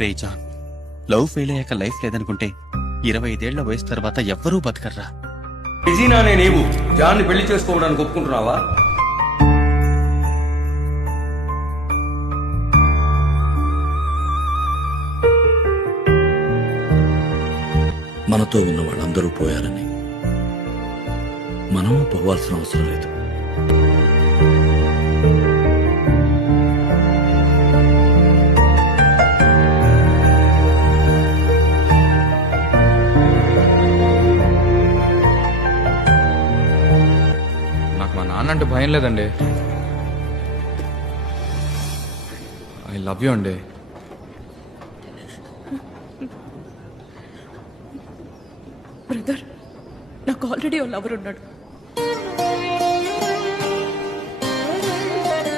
రే John, love fail అయ్యాక life లేదనుకుంటే 25 ఏళ్ల వయసు తర్వాత ఎవ్వరూ బతకర్రా. రెజీనా అనే నీవు జాన్ని పెళ్లి చేసుకోవడానికి ఒప్పుకుంటున్నావా? మనతో ఉన్న వాళ్ళందరూ పోయారని మనము పోవాల్సిన అవసరం లేదు. నాకు మా నాన్న అంటే భయం లేదండి. ఐ లవ్ యూ అండి. బ్రదర్, నాకు ఆల్రెడీ ఓ లవర్ ఉన్నాడు.